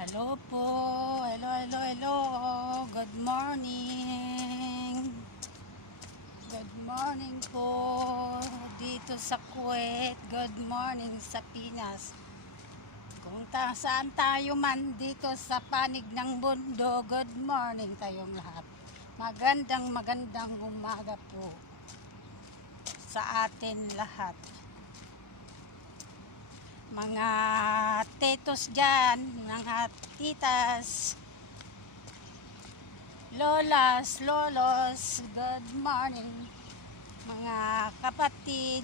Hello po. Hello. Good morning. Good morning po. Dito sa Kuwait. Good morning sa Pinas. Kung saan tayo man dito sa panig ng mundo, good morning tayong lahat. Magandang umaga po sa atin lahat. Mga tetos dyan, mga titas, lolas, lolos, good morning. Mga kapatid,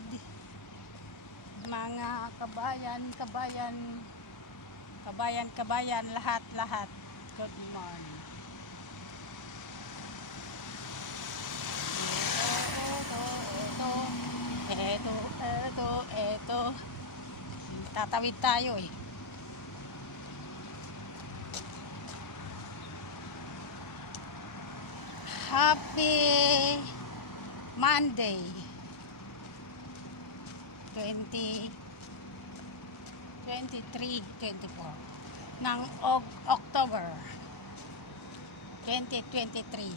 mga kabayan, lahat, good morning. Ito. Tatawid tayo eh. Happy Monday 24 ng October 2023.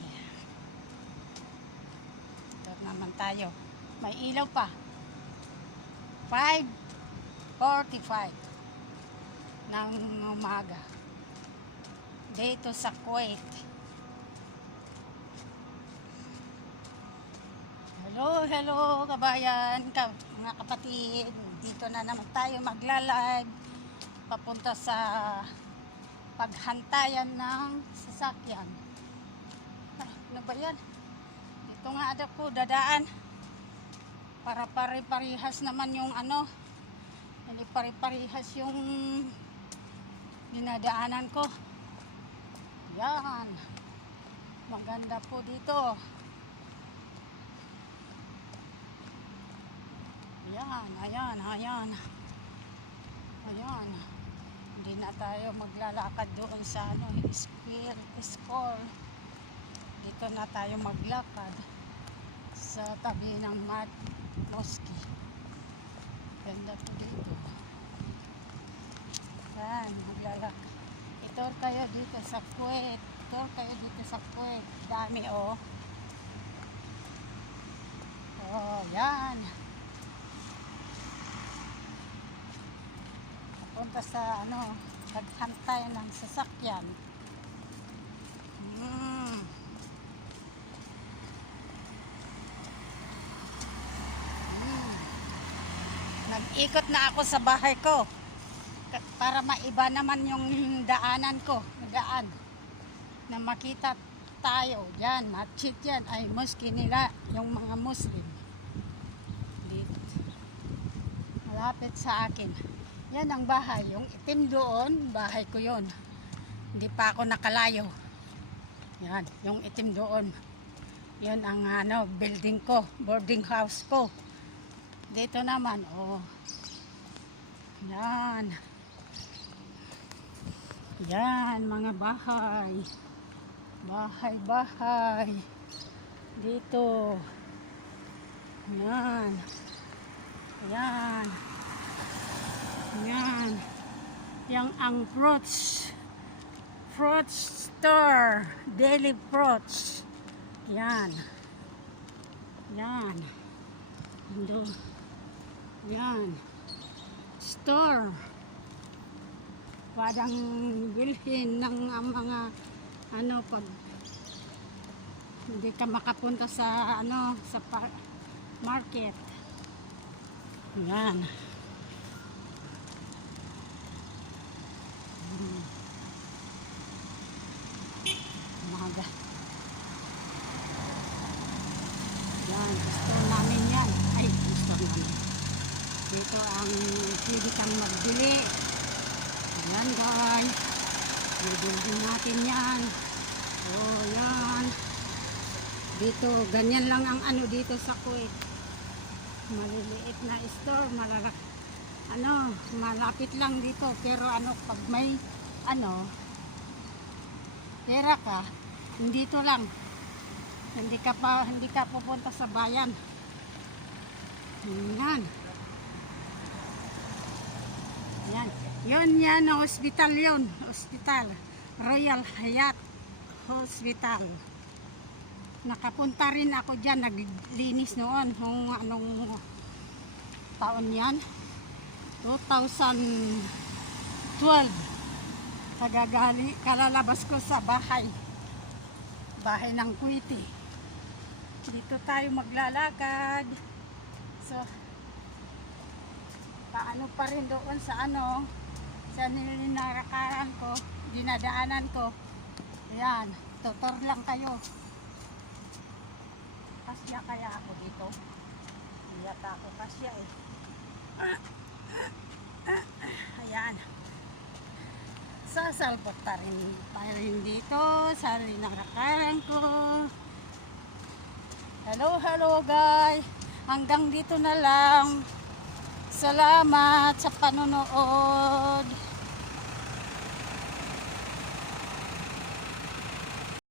Ito naman tayo. May ilaw pa. 5:45 ng umaga dito sa Kuwait. Hello kabayan, mga kapatid. Dito na naman tayo magla-live papunta sa paghantayan ng sasakyan. Ano ba yan? Dito nga ako dadaan para pare-parihas naman yung hindi pare-parihas yung dinadaanan ko. Yan, maganda po dito. Ayan. Hindi na tayo maglalakad doon sa school. Dito na tayo maglakad sa tabi ng mosque. Ganda po dito. Yan, maglalakad. Itor kayo dito sa Kuwait. Dami oh. Oh, yan. Punta sa naghantay ng sasakyan. Nag-ikot na ako sa bahay ko para maiba naman yung daanan ko, daan na makita tayo dyan, matchit yan ay mosque nila, yung mga Muslim dito malapit sa akin. Yan ang bahay, yung itim doon, bahay ko yon. Hindi pa ako nakalayo. Yan, yung itim doon. Yan ang building ko, boarding house ko. Dito naman, oh. Yan. Yan, mga bahay. Bahay. Dito. Yan. Yang ang fruits store, daily fruits. Yan. Store. Padang bilhin ng mga pag hindi ka makapunta sa sa market. Yan. Umaga. Yan, store namin yan. Ay, store namin. Dito ang pwede kang magbili. Ayan guys. Bibili natin yan. Oh, yan. Dito, ganyan lang ang dito sa Kuwait. Maliliit na store, malapit lang dito. Pero pag may pera ka, dito lang. Hindi ka pupunta sa bayan. Yan. Yan ang ospital yun. Ospital. Royal Hayat Hospital. Nakapunta rin ako dyan. Naglinis noon. Kung anong taon yan? 2012. Kalalabas ko sa bahay. Bahay ng Kuwiti. Dito tayo maglalakad. So, paano pa rin doon sa sa nilinarakaran ko, dinadaanan ko. Ayan, tutor lang kayo. Kasya kaya ako dito. Hindi yata ako kasya eh. Ayan. Sasalpot pa rin dito sa nilinarakaran ko. Hello guys. Hanggang dito na lang. Salamat sa panonood.